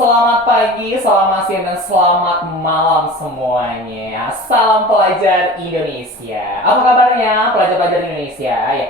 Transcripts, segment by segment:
selamat pagi, selamat siang, dan selamat malam semuanya. Salam pelajar Indonesia. Apa kabarnya pelajar-pelajar Indonesia? Ya,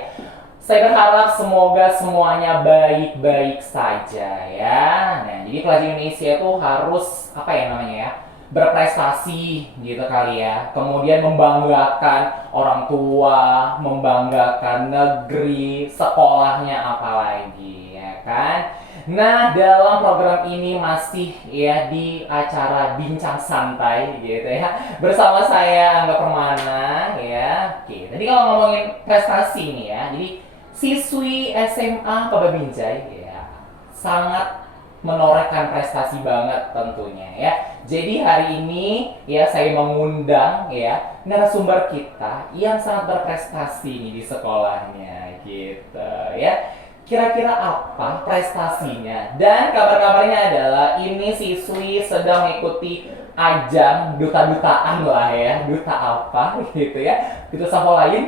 saya berharap semoga semuanya baik-baik saja ya. Nah, jadi pelajar Indonesia itu harus apa ya namanya ya? Berprestasi gitu kali ya. Kemudian membanggakan orang tua, membanggakan negeri, sekolahnya apalagi ya kan? Nah, dalam program ini masih ya di acara Bincang Santai gitu ya. Bersama saya Angga Permana ya. Oke, tadi kalau ngomongin prestasi nih ya. Jadi siswi SMA Paba Binjai ya sangat menorehkan prestasi banget tentunya ya. Jadi hari ini ya saya mengundang ya narasumber kita yang sangat berprestasi nih di sekolahnya gitu ya. Kira-kira apa prestasinya? Dan kabar-kabarnya adalah ini siswi sedang mengikuti ajang duta-dutaan lah ya. Duta apa gitu ya? Duta sampel lain?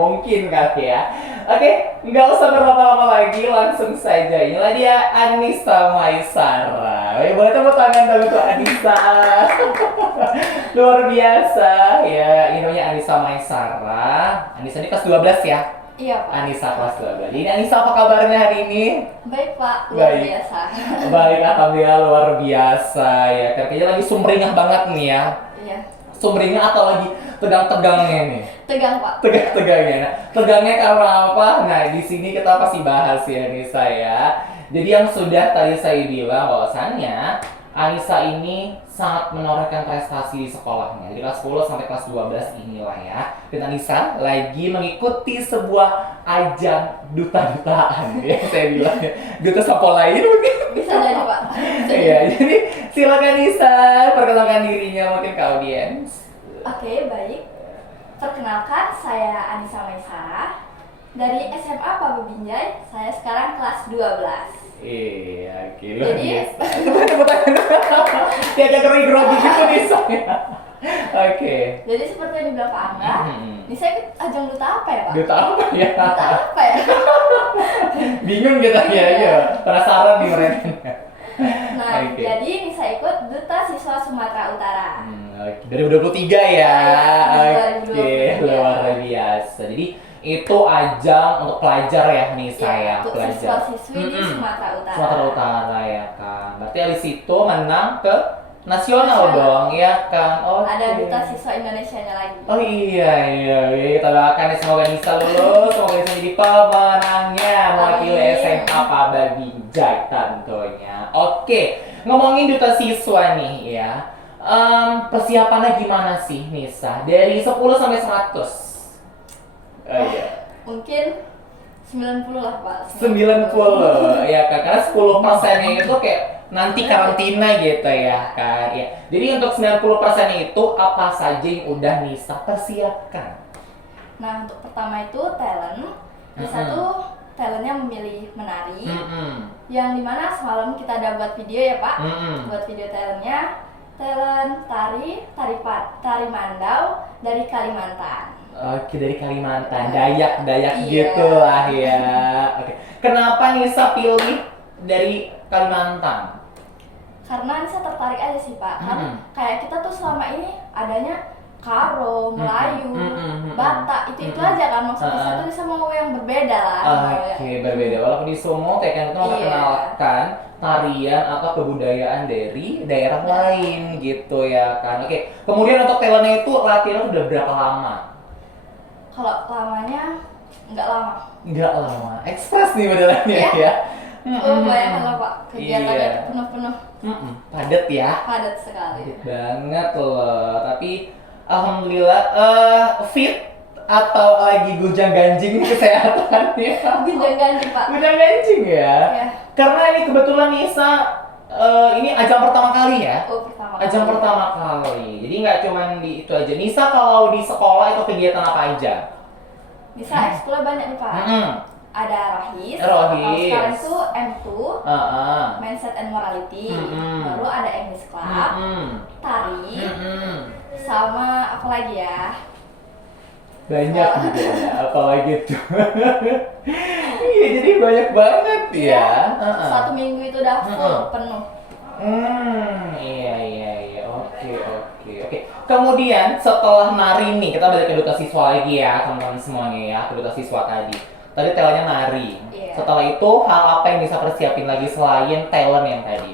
Mungkin kali ya. Oke, nggak usah berlama-lama lagi, langsung saja. Inilah dia Anissa Maisara. Boleh tepuk tangan dong untuk Anissa. Luar biasa ya, ini namanya Anissa Maisara. Anissa ini kelas 12 ya? Iya, Pak. Anissa kelas 12. Jadi Anissa apa kabarnya hari ini? Baik, Pak. Luar biasa. Baik, alhamdulillah luar biasa ya. Kayaknya lagi sumringah banget nih ya. Iya. Sumringah atau lagi tegang-tegangnya nih? Tegang, Pak. Tegangnya. Nah, tegangnya karena apa? Nah, di sini kita pasti bahas ya Anissa ya. Jadi yang sudah tadi saya bilang bahwasannya Anissa ini sangat menorehkan prestasi di sekolahnya. Dari kelas 10 sampai kelas 12 inilah ya. Dan Anissa lagi mengikuti sebuah ajang duta-dutaan ya saya bilang ya. Duta sampel lain mungkin. Bisa jadi, Pak. Iya, jadi silakan Anissa perkenalkan dirinya mungkin ke audiens. Oke, baik. Perkenalkan, saya Anissa Maisara. Dari SMA Paba Binjai, saya sekarang kelas 12. Iya, oke, luar Jadi- biasa. Tepuk tangan. Kayak agak grogi gitu nih saya. Oke. Jadi seperti yang dibilang Pak Angga, ini saya ikut ajang duta apa ya, Pak? Duta apa ya? Duta apa ya? Bingung kita ya, ya. Penasaran nih mereka. Nah, Oke. jadi ini saya ikut Duta Siswa Sumatera Utara. Oke, 2023 ya. Iya, Oke, 2023. luar biasa. Jadi itu ajang untuk pelajar ya nih saya, Untuk pelajar. siswa-siswi di Sumatera Utara. Sumatera Utara ya kan. Berarti dari situ menang ke nasional Nasional. dong ya kan. Oh, Ada Duta Siswa Indonesianya lagi. Oh iya, kita doakan ya semoga Nisa lulus, semoga Nisa jadi pemenangnya mewakili Amin. SMA Paba Binjai tentunya. Oke, ngomongin duta siswa nih ya, persiapannya gimana sih Nisa? Dari 10 sampai 100? Oh iya, Mungkin 90 lah, Pak. 90 ya kan, karena 10%-nya itu kayak nanti karantina gitu ya kan ya. Jadi untuk 90% itu apa saja yang udah Nisa persiapkan? Nah, untuk pertama itu talent. Di satu talentnya memilih menari. Yang dimana semalam kita ada buat video ya, Pak. Buat video talentnya. Talent tari mandau dari Kalimantan. Oke, dari Kalimantan, Dayak Iya. gitu lah ya. Oke, kenapa Nisa pilih dari Kalimantan? Karena saya tertarik aja sih, Pak. Kan kayak kita tuh selama ini adanya Karo, Melayu, Batak, itu aja kan. Maksudnya saya tuh bisa mau yang berbeda lah. Oke, berbeda. Walaupun di Sumo kayak kan itu Iya. memperkenalkan tarian atau kebudayaan dari daerah lain gitu ya kan. Oke, kemudian untuk talentnya itu latihan udah berapa lama? Kalau lamanya nggak lama. Nggak lama, ekspres nih modelannya Iya. ya. Bayangkan lah, Pak, kegiatannya Iya. penuh-penuh, Padat ya. padat sekali. Padat banget loh. Tapi alhamdulillah fit atau lagi gunjang ganjing kesehatannya. Gunjang ganjing, Pak. Gunjang ganjing ya. Iya. Karena ini kebetulan Nisa ini ajang pertama kali ya. Oh, pertama Ajang kali. pertama kali. Jadi nggak cuma di itu aja. Nisa kalau di sekolah itu kegiatan apa aja? Bisa eksplor banyak nih, Pak. Ada Rohis. Rohis. Kalau sekarang itu M2, Heeh. Mindset and Morality. Baru ada English Club, tari, sama apa lagi ya? Banyak gitu ya, apalagi tuh. Iya, jadi banyak banget ya. Satu minggu itu udah full penuh. Iya. Oke. Kemudian setelah nari nih, kita balik ke duta siswa lagi ya, teman-teman semuanya ya, ke duta siswa tadi. Tadi talentnya nari. Iya. Setelah itu, hal apa yang bisa persiapin lagi selain talent yang tadi?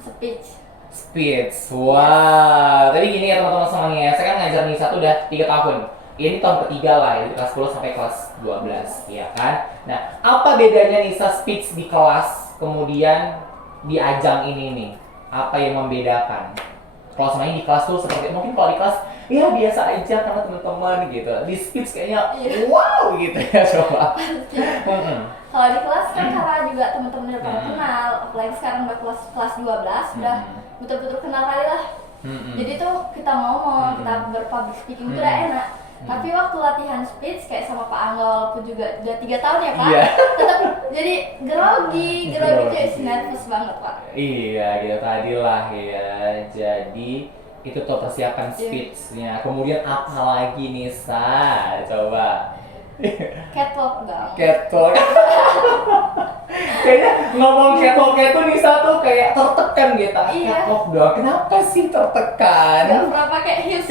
Speech. Speech. Wah, tapi gini ya teman-teman semuanya ya, saya kan ngajar Nisa tuh udah 3 tahun. Ini tahun ketiga lah, dari kelas 10 sampai kelas 12, ya kan? Nah, apa bedanya Nisa speech di kelas, kemudian di ajang ini nih? Apa yang membedakan? Kalau semuanya di kelas tuh seperti, mungkin kalau di kelas, ya biasa aja karena teman-teman gitu. Di speech kayaknya, wow gitu ya, coba. Kalau di kelas kan karena juga teman-teman udah pada kenal, apalagi sekarang udah kelas 12 udah betul-betul kenal kali lah. Jadi tuh kita ngomong, kita berpublic speaking itu udah enak. Tapi waktu latihan speech kayak sama Pak Angga walaupun juga udah 3 tahun ya Pak, tetap jadi grogi tuh nervous banget Pak. Iya, gitu tadi lah ya. Jadi itu tuh persiapan speech-nya. Kemudian apa lagi Nisa? Coba. Catwalk dong. Catwalk. Kayaknya ngomong catwalk itu Nisa tuh kayak tertekan gitu. Iya. Catwalk dong. Kenapa sih tertekan? Gak pernah pakai heels.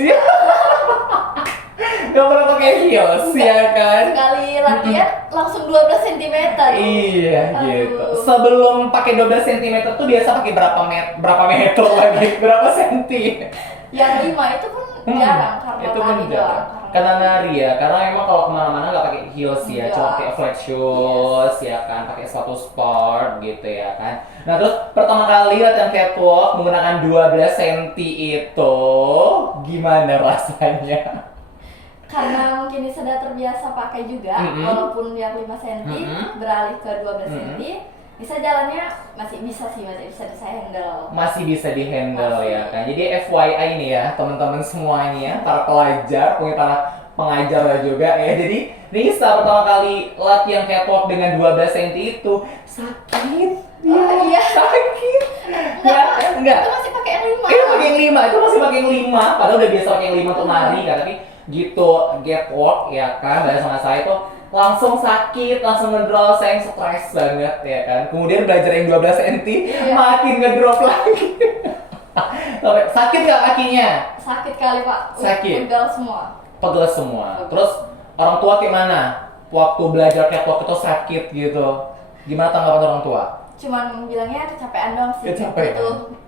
Gak pernah pakai heels ya kan? Sekali latihan langsung 12 cm. Iya gitu. Sebelum pakai 12 cm tuh biasa pakai berapa meter lagi? Berapa senti? Yang 5 itu pun jarang karena itu pun nari jarang. doang. Karena nari ya, karena emang kalau kemana-mana nggak pakai heels ya, Iya. cuma pakai flat shoes ya kan, pakai sepatu sport gitu ya kan. Nah terus pertama kali latihan catwalk menggunakan 12 cm itu gimana rasanya? Karena mungkin sudah terbiasa pakai juga, walaupun yang 5 cm beralih ke 12 cm, bisa jalannya masih bisa handle. Masih bisa dihandle ya kan. Jadi FYI nih ya teman-teman semuanya, para pelajar, mungkin para pengajar juga ya. Jadi Nisa pertama kali latihan catwalk dengan 12 cm itu sakit. Iya. Sakit. Enggak. Itu masih pakai yang 5. Itu pakai yang 5, itu masih pakai yang 5. Padahal udah biasa pakai yang 5 untuk nari kan, tapi gitu catwalk ya kan, dari sama saya tuh langsung sakit, langsung ngedrop, saya stres banget ya kan. Kemudian belajar yang 12 cm makin ngedrop lagi. Sakit gak kakinya? Sakit kali Pak. Sakit. Pegal semua. Pegel semua. Terus orang tua gimana? Waktu belajar catwalk itu sakit gitu. Gimana tanggapan orang tua? Cuman bilangnya kecapean doang sih. Kecapean.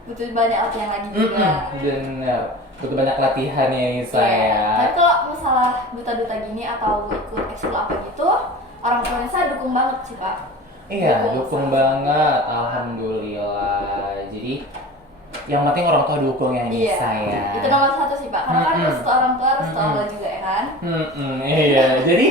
Butuh banyak latihan lagi juga. Bener. Butuh banyak latihan ya Nisa ya. Tapi kalau masalah duta-duta gini atau ikut ekskul apa gitu, orang tua saya dukung banget sih Pak. Iya, dukung banget. Alhamdulillah. Jadi yang penting orang tua dukung ya Nisa ya. Itu nomor 1 sih Pak. Karena kan restu orang tua, restu Allah juga ya kan. Iya. Jadi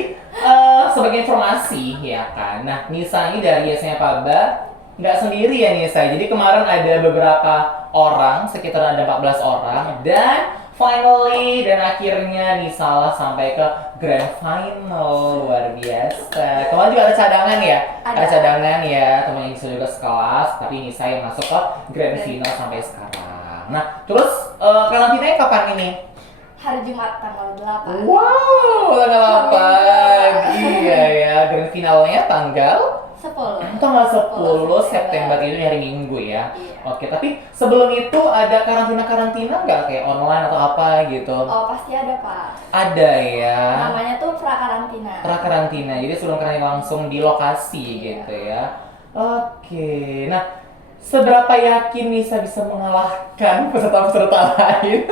sebagai informasi ya kan. Nah Nisa ini dari SMA Paba nggak sendiri ya Nisa. Jadi kemarin ada beberapa orang, sekitar ada 14 orang, dan finally dan akhirnya Nisa lah sampai ke grand final. Luar biasa. Kemarin juga ada cadangan ya? Ada cadangan ya, teman Nisa juga sekelas, tapi Nisa yang masuk ke grand final sampai sekarang. Nah, terus karantinanya kapan ini? Hari Jumat tanggal 8. Wow, tanggal 8. Iya ya, grand finalnya tanggal 10. Tanggal 10 September ini hari Minggu ya. Iya. Oke, tapi sebelum itu ada karantina nggak kayak online atau apa gitu? Oh, pasti ada Pak. Ada ya. Namanya tuh pra-karantina. Pra-karantina, jadi sebelum karantina langsung di lokasi gitu ya. Oke, nah seberapa yakin Nisa bisa mengalahkan peserta-peserta lain?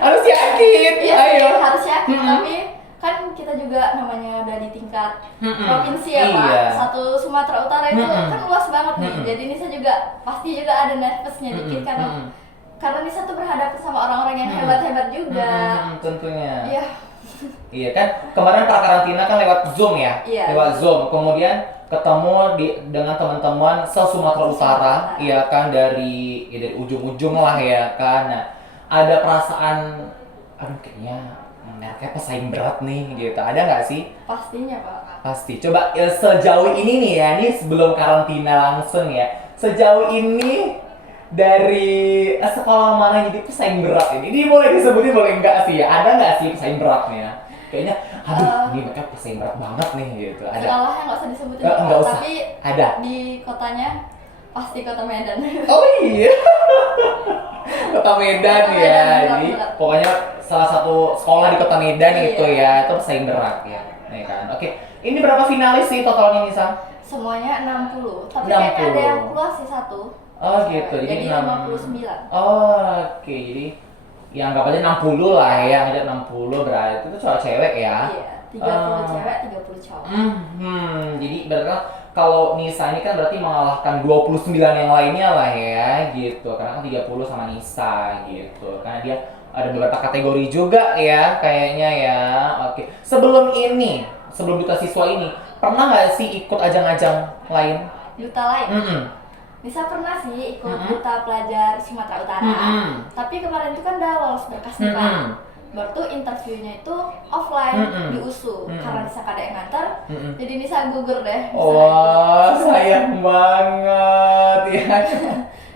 Harus yakin, Iya, ayo. harus yakin, tapi kan kita juga namanya udah di tingkat provinsi ya Pak. Iya. Satu Sumatera Utara itu kan luas banget nih. Jadi Nisa juga pasti juga ada nervousnya dikit karena Nisa tuh berhadapan sama orang-orang yang hebat-hebat juga. Tentunya. Iya. Iya kan, kemarin pra-karantina kan lewat Zoom ya? Iya. Lewat Zoom, kemudian ketemu dengan teman-teman se-Sumatera Utara, iya kan, dari ujung-ujung lah ya kan. Nah, ada perasaan, aduh kayaknya kayak pesaing berat nih gitu, ada nggak sih? Pastinya Pak. Pasti. Coba sejauh ini nih ya, ini sebelum karantina langsung ya, sejauh ini dari sekolah mana jadi pesaing berat ini? Ini boleh disebutin boleh enggak sih ya? Ada nggak sih pesaing beratnya? Kayaknya, aduh, ini mereka pesaing berat banget nih gitu. Ada? Sekolahnya nggak usah disebutin Nggak Pak, usah. tapi Ada. di kotanya Pasti Kota Medan. Oh iya. Kota Medan Kota ya. Medan, Jadi berat. pokoknya salah satu sekolah di Kota Medan Iya. itu ya, itu pesaing berat ya. Nih kan. Oke. Ini berapa finalis sih totalnya Nisa? Semuanya 60. Tapi kayaknya ada yang keluar sih satu. Oh gitu. Jadi 6. 59. Oh, oke. Jadi ya anggap aja 60 lah ya, ada 60 berarti itu cowok cewek ya. Iya, 30 cewek, 30 cowok. Jadi berarti kan kalau Nisa ini kan berarti mengalahkan 29 yang lainnya lah ya gitu. Karena kan 30 sama Nisa gitu. Karena dia ada beberapa kategori juga ya kayaknya ya. Oke. Sebelum duta siswa ini, pernah nggak sih ikut ajang-ajang lain? Duta lain. Nisa pernah sih ikut duta pelajar Sumatera Utara. Tapi kemarin itu kan udah lolos berkas nih Pak. Baru tuh interviewnya itu offline di USU. Karena Nisa kada yang nganter, jadi Nisa gugur deh. Wah, sayang banget ya.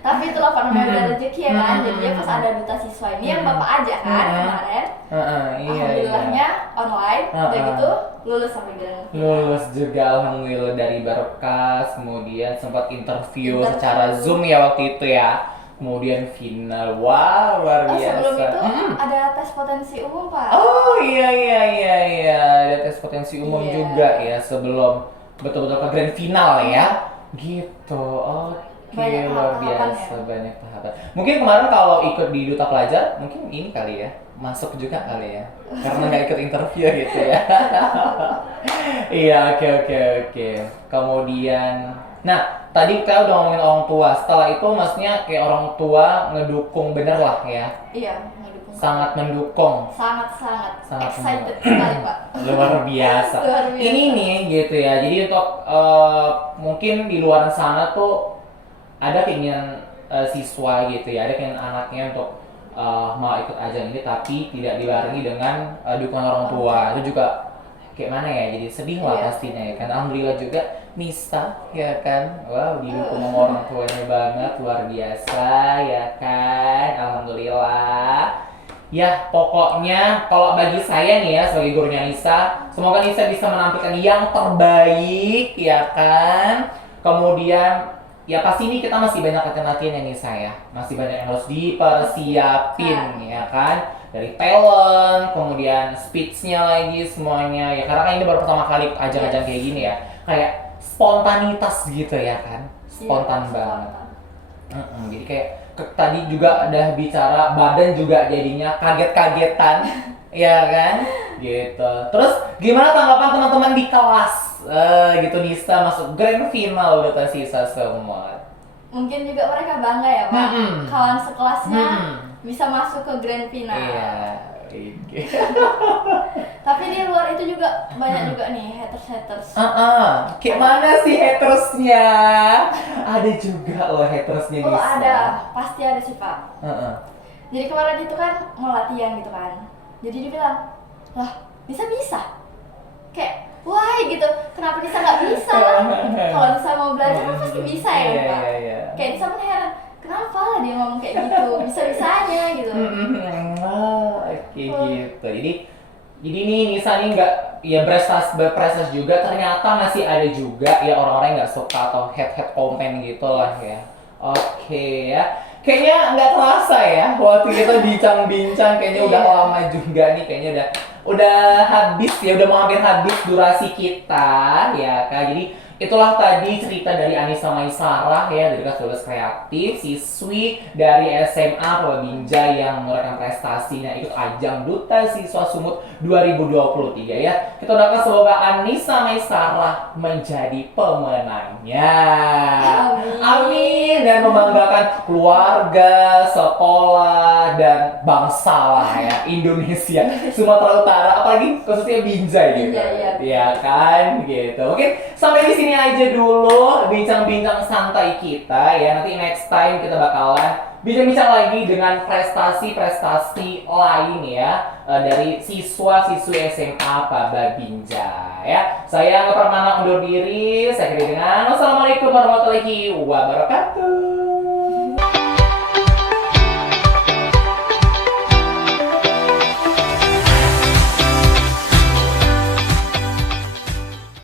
Tapi itulah Pak namanya udah rezeki ya kan. Jadi ya pas ada duta siswa ini yang Bapak aja kan kemarin. Alhamdulillahnya online, udah gitu lulus sampai bilang. Lulus juga alhamdulillah dari berkas, kemudian sempat interview secara Zoom ya waktu itu ya. Kemudian final, wah luar biasa. Sebelum itu ada tes potensi umum Pak. Oh iya, ada tes potensi umum juga ya sebelum betul-betul ke grand final ya. Gitu, oke, luar biasa, banyak tahapan. Mungkin kemarin kalau ikut di Duta Pelajar, mungkin ini kali ya, masuk juga kali ya. Karena nggak ikut interview gitu ya. Iya, oke. Kemudian, nah tadi kita udah ngomongin orang tua. Setelah itu maksudnya kayak orang tua ngedukung bener lah ya. Iya, ngedukung. Sangat mendukung. Sangat excited mendukung. sekali Pak. Luar biasa. Ini nih gitu ya. Jadi untuk mungkin di luar sana tuh ada keinginan siswa gitu ya. Ada keinginan anaknya untuk mau ikut ajang ini tapi tidak dibarengi dengan dukungan orang tua. Itu juga kayak mana ya, jadi sedih lah pastinya ya kan. Alhamdulillah juga Nisa ya kan, wow didukung sama orang tuanya banget, luar biasa ya kan. Alhamdulillah ya. Pokoknya kalau bagi saya nih ya sebagai gurunya Nisa, semoga Nisa bisa menampilkan yang terbaik ya kan. Kemudian ya pasti ini kita masih banyak latihan ya Nisa ya, masih banyak yang harus dipersiapin ya kan. Dari talent, kemudian speech-nya lagi semuanya ya, karena kan ini baru pertama kali ajang-ajang kayak gini ya, kayak spontanitas gitu ya kan, spontan banget. Jadi kayak tadi juga udah bicara badan juga jadinya kaget-kagetan ya kan gitu. Terus gimana tanggapan teman-teman di kelas gitu, Nisa masuk grand final Duta Siswa semua? Mungkin juga mereka bangga ya Pak, kawan sekelasnya bisa masuk ke grand final. Iya. Tapi di luar itu juga banyak juga nih haters. Kayak mana sih hatersnya? Ada juga loh hatersnya Nisa. Oh ada, pasti ada sih Pak. Jadi kemarin itu kan mau latihan gitu kan. Jadi dia bilang, lah Nisa bisa? Kayak, wah gitu, kenapa Nisa nggak bisa lah? Kalau Nisa mau belajar kan pasti bisa ya Pak. Kayak Nisa pun heran, kenapa lah dia ngomong kayak gitu, bisa-bisanya gitu. Oke gitu. Jadi nih Nisa nih nggak ya berprestasi juga, ternyata masih ada juga ya orang-orang yang nggak suka atau hate komen gitu lah ya. Oke ya. Kayaknya nggak terasa ya waktu kita bincang-bincang, kayaknya udah lama juga nih, kayaknya udah habis ya, udah mau hampir habis durasi kita ya Kak. Jadi itulah tadi cerita dari Anissa Maisarah ya, dari kelas 12 kreatif, siswi dari SMA Purbalingga yang menorehkan prestasinya ikut ajang Duta Siswa Sumut 2023 ya. Kita doakan semoga Anissa Maisarah menjadi pemenangnya. Amin. Dan membanggakan keluarga, sekolah, dan bangsa lah ya, Indonesia, Sumatera Utara, apalagi khususnya Binjai gitu. Iya kan gitu. Oke, sampai di sini aja dulu bincang-bincang santai kita ya. Nanti next time kita bakalan bincang-bincang lagi dengan prestasi-prestasi lain ya dari siswa-siswi SMA Purbalingga ya. Saya Angga Permana undur diri. Saya akhiri dengan wassalamualaikum warahmatullahi wabarakatuh.